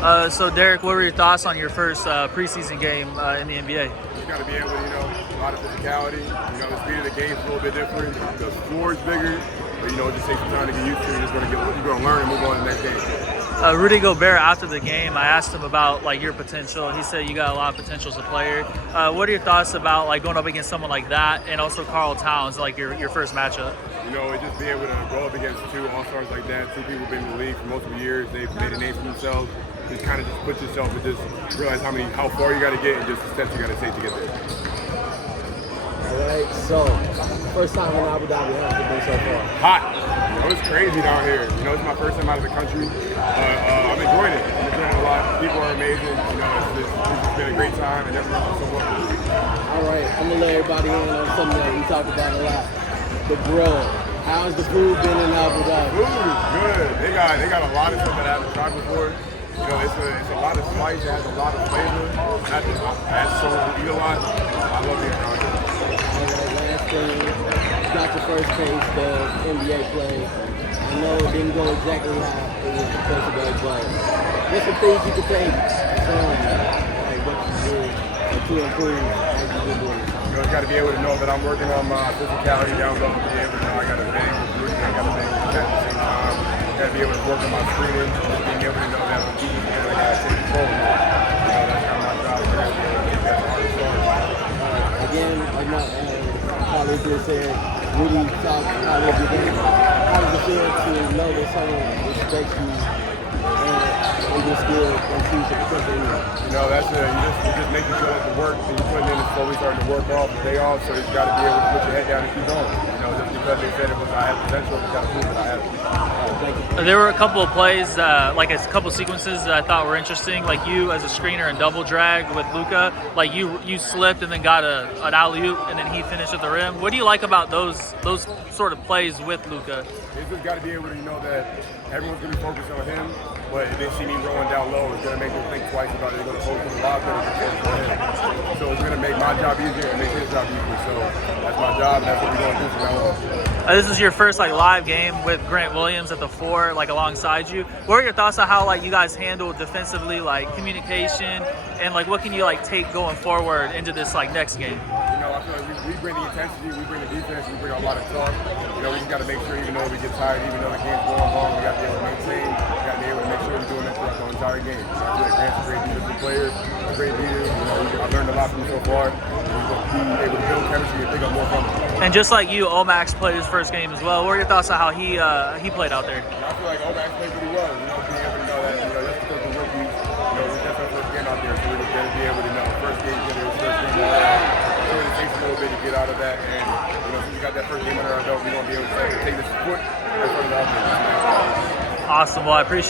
So Dereck, what were your thoughts on your first preseason game in the NBA? You got to be able to, a lot of physicality. The speed of the game is a little bit different. The floor is bigger, but it just takes some time to get used to. You're going to learn and move on to the next game. Rudy Gobert, after the game, I asked him about your potential. He said you got a lot of potential as a player. What are your thoughts about going up against someone like that, and also Karl Towns, your first matchup? Just being able to go up against two all-stars like that, two people who've been in the league for multiple years, they've made a name for themselves. Just kind of put yourself and just realize how far you got to get and just the steps you got to take to get there. All right, so first time in Abu Dhabi, how's it been so far? Hot. It was crazy down here. It's my first time out of the country. I'm enjoying it. I'm enjoying it a lot. People are amazing. It's been a great time and everyone's so welcome. All right, I'm gonna let everybody in on something that we talked about a lot. The grill. How's the food been in Abu Dhabi? Food is good. They got a lot of stuff that I haven't tried before. It's a lot of spice. It has a lot of flavor. I had soul to eat a lot. I love being around here. All right, last thing. You got your first taste of NBA play. I know it didn't go exactly how it was supposed to go, but what's some things you could take from what you did to improve as you've been doing it? You got to be able to know that I'm working on my physicality down low. To be able to know I got to bang with Rudy, I got to bang with Cat at the same time. I got to be able to work on my screening, just being able to know that when people get I got to take control of it. That's kind of my job. I got to be able to get that hard. Again, like my colleague just said, Rudy talked how they begin. How does it feel to know that someone respects you and your skill and sees the potential in you? You're just making sure that the work that you're putting in is slowly starting to work off and pay off, so you got to be able to put your head down and keep going. Just because they said I had potential, you got to prove that I have it. There were a couple of plays, a couple sequences that I thought were interesting. Like you as a screener and double drag with Luka, you slipped and then got an alley-oop and then he finished at the rim. What do you like about those sort of plays with Luka? You just got to be able to know that everyone's going to be focused on him, but if they see me rolling down low, it's going to make them think twice about it. They're going to focus a lot better than focus on him. So it's going to make my job easier and make his job easier. So that's my job, and that's what we're going to do from now on. This is your first live game with Grant Williams at the 4, alongside you. What are your thoughts on how you guys handle defensively, communication, and what can you take going forward into this next game? I feel like we bring the intensity, we bring the defense, we bring a lot of talk. We just got to make sure, even though we get tired, even though the game's going long, we got to be able to maintain. We got to be able to make sure we're doing it throughout the entire game. So I feel like Grant's a great defensive player, a great leader. I've learned a lot from him so far. We're going to be able to build chemistry and pick up more from him. And just like you, Omax played his first game as well. What are your thoughts on how he played out there? I feel like Omax played pretty well. Being able to know that, just because we're rookies, that's our first game out there, so we're going to be able to know first game, his first game. It takes a little bit to get out of that, and since we got that first game under our belt, we're going to be able to take this foot in front of the offense. Awesome. Well, I appreciate